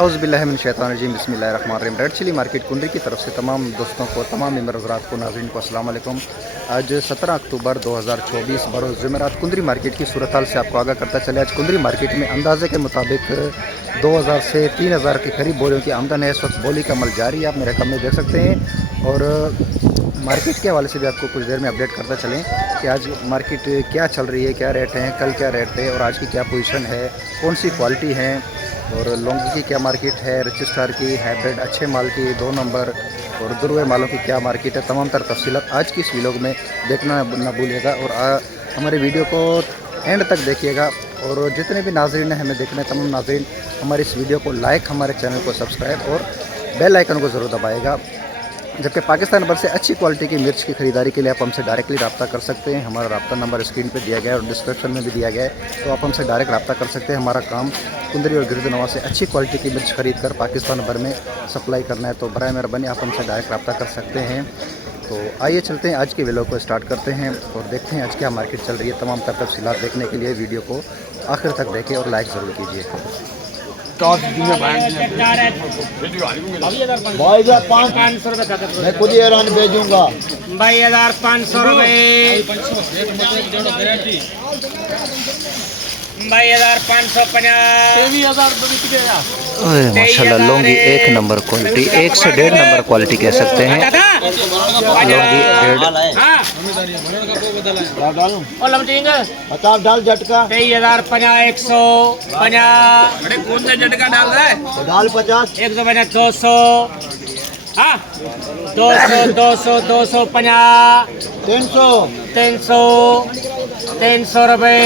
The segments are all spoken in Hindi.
औज़ुबिल्लाहि मिनश्शैतानिर्रजीम बिस्मिल्लाहिर्रहमानिर्रहीम। रेड चिली मार्केट कुंडरी की तरफ से तमाम दोस्तों को, तमाम मेंबर हज़रात को, नाज़रीन को अस्सलाम वालेकुम। आज 17 अक्टूबर 2024 बरोज़ जुमेरात कुंदरी मार्केट की सूरत हाल से आपको आगाह करता चले। आज कुंदरी मार्केट में अंदाजे के मुताबिक 2000 से 3000 के करीब बोलियों की आमदन है। इस वक्त बोली का अमल जारी है, आप मेरे कम में देख सकते हैं। और मार्केट के हवाले से भी आपको कुछ देर में अपडेट करता चलें कि आज मार्केट क्या चल रही है, क्या रेट हैं, कल क्या रेट थे और आज की क्या पोजीशन है, कौन सी क्वालिटी है और लौंगी की क्या मार्केट है, रजिस्ट्रार की, हाइब्रिड अच्छे माल की 2 नंबर और दुर्वे मालों की क्या मार्केट है। तमाम तर तफसीलात आज की इस वीडियो में देखना ना भूलिएगा और हमारे वीडियो को एंड तक देखिएगा। और जितने भी नाज़रीन हैं हमें देखने, तमाम नाज़रीन हमारे इस वीडियो को लाइक, हमारे चैनल को सब्सक्राइब और बेल आइकन को ज़रूर दबाएगा। जबकि पाकिस्तान भर से अच्छी क्वालिटी की मिर्च की ख़रीदारी के लिए आप हमसे डायरेक्टली रब्ता कर सकते हैं। हमारा रब्ता नंबर स्क्रीन पे दिया गया है और डिस्क्रिप्शन में भी दिया गया है, तो आप हमसे डायरेक्ट रब्ता कर सकते हैं। हमारा काम कुंदरी और गिरदनवा से अच्छी क्वालिटी की मिर्च ख़रीद कर पाकिस्तान भर में सप्लाई करना है, तो बराए मेहरबानी आप हमसे डायरेक्ट रब्ता कर सकते हैं। तो आइए चलते हैं, आज के वीडियो को स्टार्ट करते हैं और देखते हैं आज क्या मार्केट चल रही है। तमाम तर तफसीलात देखने के लिए वीडियो को आखिर तक देखें और लाइक ज़रूर कीजिए। भाई 500 रुपये मैं खुद ही हैरान भेजूंगा भाई 1500 रुपये भाई 1550 माशाल्लाह लौंगी एक नंबर क्वालिटी, 1 से 1.5 नंबर क्वालिटी कह सकते हैं। लौंगी पचास डाल झटका 23,050 150 अरे कौन सा झटका डाल रहा है? डाल 50 150 200 हाँ 200 200 250 300 300 रुपये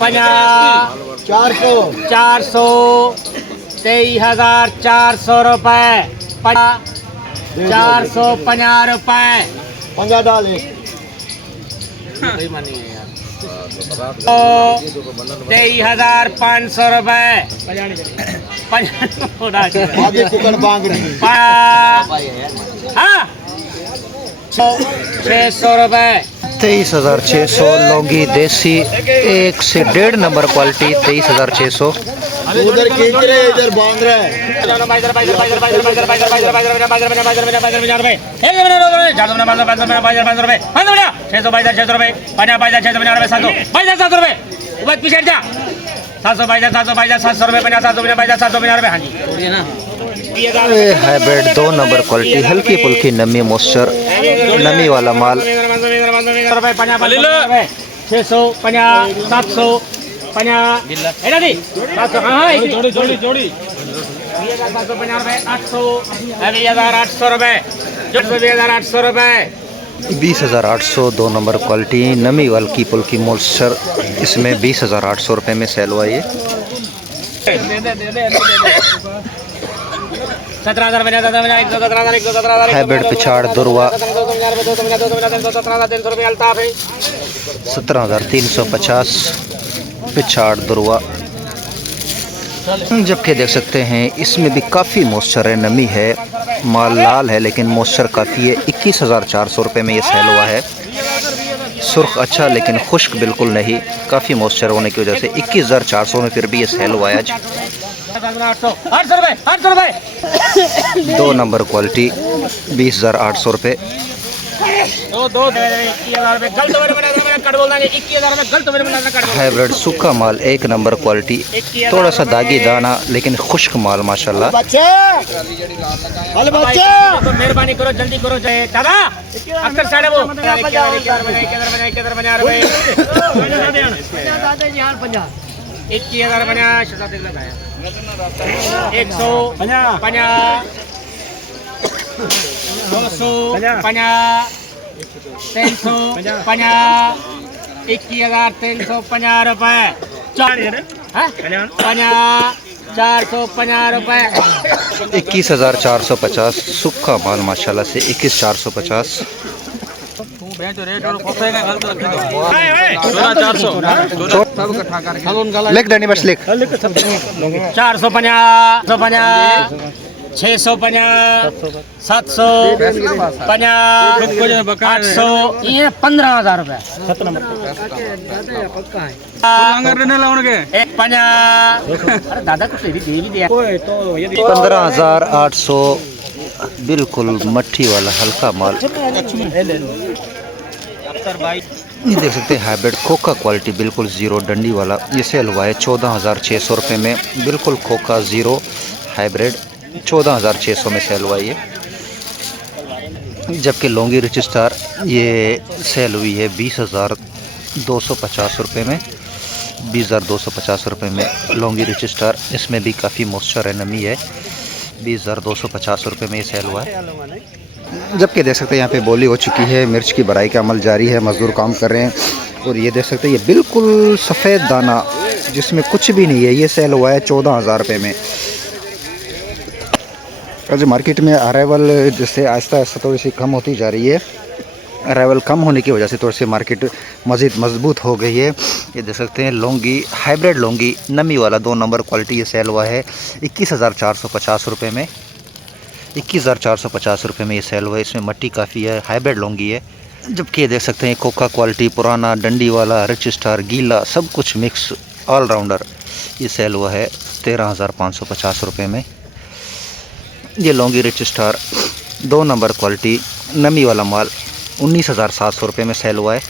50 400 400 23,400 रुपये 450 रुपये 50 डाल एक 23,500 रुपये आगे चिकन बांग रही हाँ 600 रुपये 23,600 लौंगी देसी 1 से 1.5 नंबर क्वालिटी 23,600। उधर खींच रहे इधर बांध रहे हाइब्रिड 2 नंबर क्वालिटी, हल्की फुल्की नमी, मॉइस्चर नमी वाला माल 650 700 जोड़ी 800 रुपये 20,800 रुपये 20,800 2 नंबर क्वालिटी नमी हल्की फुल्की मॉइस्चर, इसमें 20,800 रुपये में सेल हुआ ये। 17,000 हाइब्रिड पिछाड़ दुर्वा 17,350 पिछाड़ दुर्वा। जबकि देख सकते हैं इसमें भी काफ़ी मॉइस्चर है, नमी है, माल लाल है लेकिन मॉइस्चर काफ़ी है। 21,400 रुपये में ये सेल हुआ है। सुर्ख अच्छा लेकिन खुश्क बिल्कुल नहीं, काफ़ी मॉइस्चर होने की वजह से 21,400 में फिर भी ये सेल हुआ है आज। 800 रुपये 2 नंबर क्वालिटी 20,800 रुपये। हाइब्रिड सूखा माल 1 नंबर क्वालिटी, थोड़ा सा दागी दाना लेकिन खुश्क माल माशाल्लाह। मेहरबानी करो, जल्दी करो दादा अक्सर साढ़े वो 21,350 रुपये 450 रुपये 21,450 सूखा माल माशाल्लाह से 21,450। लिख देनी बस लिख 450 650 750 800 ये 15,000 रुपये 7 नंबर 50 दादा कुछ दे भी दिया 15,800 बिल्कुल मट्ठी वाला हल्का माल। ये देख सकते हैं हाइब्रिड खोखा क्वालिटी बिल्कुल ज़ीरो डंडी वाला, ये सेल हुआ है 14,600 रुपये में। बिल्कुल खोखा ज़ीरो हाइब्रिड 14,600 में सेल हुआ है ये। जबकि लौंगी रिच स्टार ये सेल हुई है 20,250 रुपये में। 20,250 रुपये में लौंगी रिच स्टार, इसमें भी काफ़ी मॉइस्चर है, नमी है। 20,250 रुपये में ये सेल हुआ है। जबकि देख सकते हैं यहाँ पे बोली हो चुकी है, मिर्च की भराई का अमल जारी है, मज़दूर काम कर रहे हैं। और ये देख सकते हैं ये बिल्कुल सफ़ेद दाना जिसमें कुछ भी नहीं है, ये सेल हुआ है 14,000 रुपये में। जो मार्केट में अराइवल जैसे आहिस्ता आहिस्ता थोड़ी सी कम होती जा रही है, अराइवल कम होने की वजह से थोड़ी सी मार्केट मज़ीद मजबूत हो गई है। ये देख सकते हैं लौंगी हाइब्रिड लौंगी नमी वाला 2 नंबर क्वालिटी ये सेल हुआ है 21,450 रुपये में। 21,450 रुपये में ये सेल हुआ है। इसमें मट्टी काफ़ी है, हाइब्रिड लौंगी है। जबकि ये देख सकते हैं खोखा क्वालिटी पुराना डंडी वाला रिच स्टार गीला सब कुछ मिक्स ऑलराउंडर ये सेल हुआ है 13,550 रुपये में। ये Laungi rich star 2 number quality नमी वाला माल 19,700 रुपये में सेल हुआ है।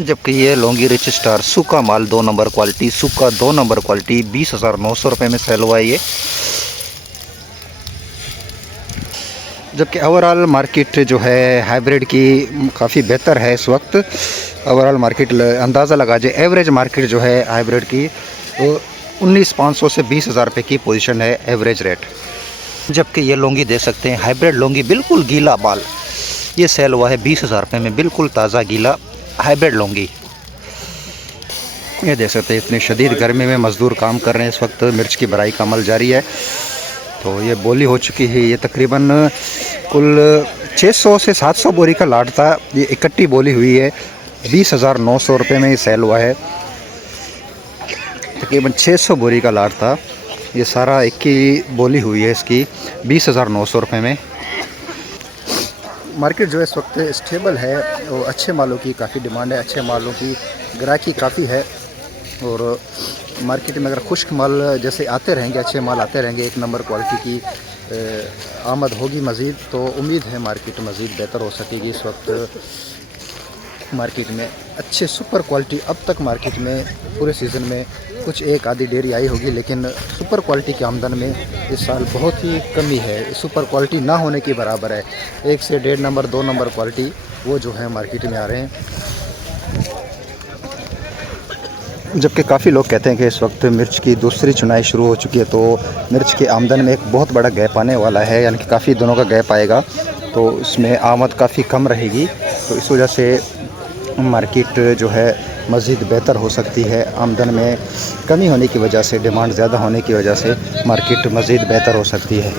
जबकि ये लौंगी रिच स्टार सूखा माल 2 नंबर क्वालिटी सूखा 2 नंबर क्वालिटी 20,900 रुपये में सेल हुआ है ये। जबकि ओवरऑल मार्केट जो है हाइब्रिड की काफ़ी बेहतर है इस वक्त। ओवरऑल मार्केट अंदाज़ा लगा जाए, एवरेज मार्केट जो है हाइब्रिड की 19,500 से 20,000 रुपये की पोजीशन है एवरेज रेट। जबकि ये लौंगी देख सकते हैं हाइब्रिड लौंगी बिल्कुल गीला बाल ये सेल हुआ है 20,000 रुपये में। बिल्कुल ताज़ा गीला हाइब्रिड लौंगी ये देख सकते हैं। इतनी शदीद गर्मी में मज़दूर काम कर रहे हैं इस वक्त, मिर्च की भराई का अमल जारी है। तो ये बोली हो चुकी है, ये तकरीबन कुल 600 से 700 बोरी का लाट था, ये इकट्ठी बोली हुई है 20,900 रुपये में ये सेल हुआ है। तकरीबन 600 बोरी का लाट था, ये सारा एक की बोली हुई है इसकी 20,900 रुपये में। मार्केट जो है इस वक्त स्टेबल है, वो अच्छे मालों की काफ़ी डिमांड है, अच्छे मालों की ग्राहकी काफ़ी है। और मार्केट में अगर खुश्क माल जैसे आते रहेंगे, अच्छे माल आते रहेंगे, 1 नंबर क्वालिटी की आमद होगी मज़ीद, तो उम्मीद है मार्केट मज़ीद बेहतर हो सकेगी। इस वक्त मार्केट में अच्छे सुपर क्वालिटी अब तक मार्केट में पूरे सीज़न में कुछ एक आधी डेयरी आई होगी, लेकिन सुपर क्वालिटी की आमदन में इस साल बहुत ही कमी है। सुपर क्वालिटी ना होने के बराबर है। 1 से 1.5 नंबर 2 नंबर क्वालिटी वो जो है मार्केट में आ रहे हैं। जबकि काफ़ी लोग कहते हैं कि इस वक्त मिर्च की दूसरी चुनाई शुरू हो चुकी है, तो मिर्च की आमदन में एक बहुत बड़ा गैप आने वाला है, यानी कि काफ़ी दिनों का गैप आएगा, तो इसमें आमद काफ़ी कम रहेगी। तो इस वजह से मार्केट जो है मज़ीद बेहतर हो सकती है। आमदन में कमी होने की वजह से, डिमांड ज़्यादा होने की वजह से मार्केट मज़ीद बेहतर हो सकती है।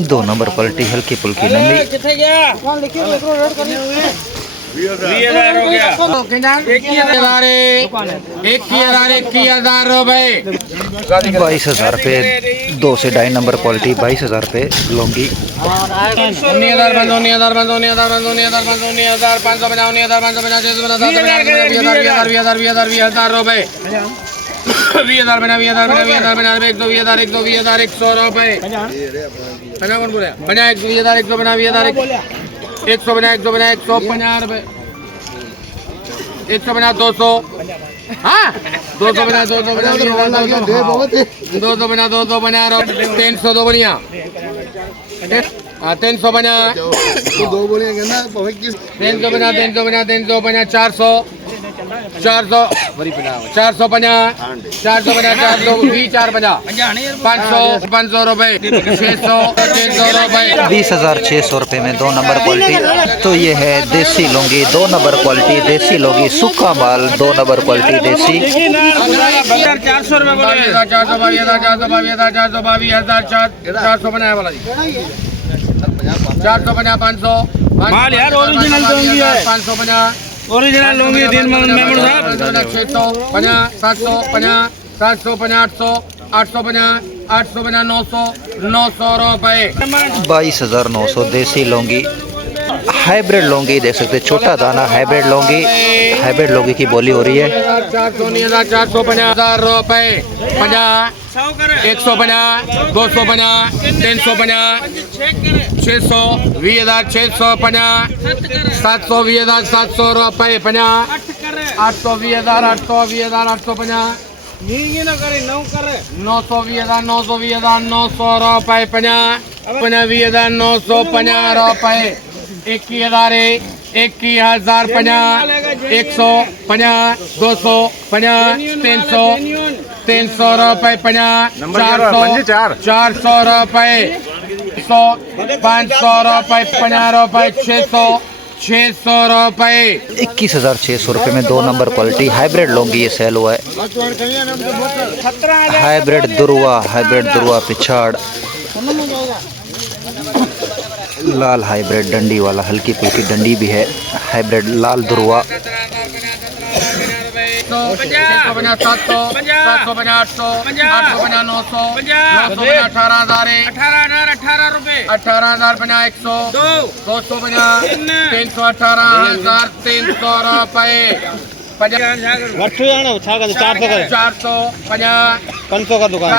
2 नंबर क्वालिटी हल्की फुल्की नमी 22,000 रुपये 2 से 2.5 नंबर क्वालिटी 22,000 रुपये लौंगी। 19,000 हाँ 200 बना 200 बना 200 बना 200 बना 300 दो बढ़िया 300 बना 300 बना 300 बना 300 बना 400 400 400 बना 400 बना 400 4 बना 500 500 रुपए 600 600 रुपए 20,600 रुपये में 2 नंबर क्वालिटी। तो ये है देसी लौंगी 2 नंबर क्वालिटी देसी लौंगी सूखा माल 2 नंबर क्वालिटी देसी 400 रुपए 400 बनाया वाला जी 400 बना 500 माल यार ओरिजिनल दूंगी है 500 बना ओरिजिनल लूंगी दिन मेमन साहब 650 750 750 850 850 900 900 रुपए 22,900 देसी लौंगी। हाइब्रिड लौंगी देख सकते हैं, छोटा दाना हाइब्रिड लौंगी की बोली हो रही है। 450 रुपए 50 150 250 350 600 20,650 720,000 700 रुपए 50 820,000 820,000 850 920,000 920,000 900 रुपए 50 20,000 950 रुपए 21,000 21,000 50 150 250 300 300 रुपए 50 400 रुपए 100 500 रुपए 50 रुपए 600 रुपए 21,600 रुपये में 2 नंबर क्वालिटी हाइब्रिड लौंगी ये सेल हुआ है। हाइब्रिड दुरुआ पिछाड़, लाल हाइब्रिड डंडी वाला, हल्की फुल्की डंडी भी है। हाइब्रिड लाल दुरुआ 750 800 900 18,000 18,000 रुपए 18,000 50 100 250 318,000 300 रुपए 450 500 का दुकान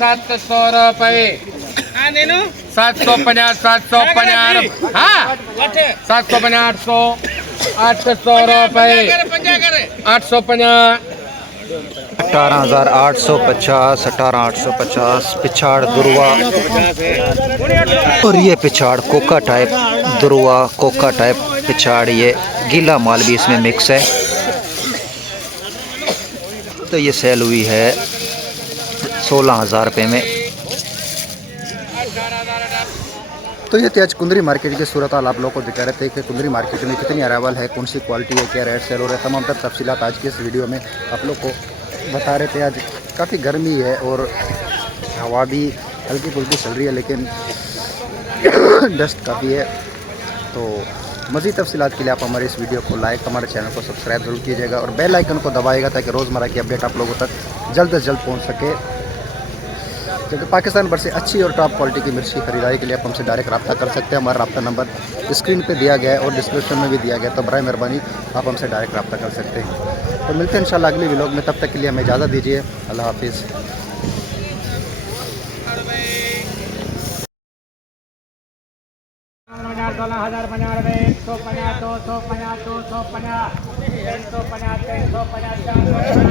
700 रुपए 750 हाँ 750 800 रुपए 850 18,850 18,850 पिछाड़ दुरुआ। और ये पिछाड़ कोका टाइप दुरुआ, कोका टाइप पिछाड़, ये गीला माल भी इसमें मिक्स है। तो ये सेल हुई है 16,000 रुपये में। तो ये थे आज कुंदरी मार्केट की सूरत हाल आप लोगों को दिखा रहे थे कि कुंदरी मार्केट में कितनी अराइवल है, कौन सी क्वालिटी है, क्या रेट सेल हो रहा है, तमाम तर तफसीलात आज की इस वीडियो में आप लोग को बता रहे थे। आज काफ़ी गर्मी है और हवा भी हल्की फुल्की चल रही है, लेकिन डस्ट काफ़ी है। तो मज़ीद तफसीलात के लिए आप हमारे इस वीडियो को लाइक, हमारे चैनल को सब्सक्राइब ज़रूर कीजिएगा और बेल आइकन को दबाइएगा ताकि रोज़मर्रा की अपडेट आप लोगों तक जल्द से जल्द पहुँच सके। क्योंकि पाकिस्तान भर से अच्छी और टॉप क्वालिटी की मिर्च की खरीदारी के लिए आप हमसे डायरेक्ट रब्ता कर सकते हैं। हमारा रब्ता नंबर स्क्रीन पे दिया गया है और डिस्क्रिप्शन में भी दिया गया है, तो बराए मेहरबानी आप हमसे डायरेक्ट रब्ता कर सकते हैं। तो मिलते हैं इंशाल्लाह अगले व्लॉग में, तब तक के लिए हमें इजाज़त दीजिए। अल्लाह हाफिज़। $1,000 250 350 400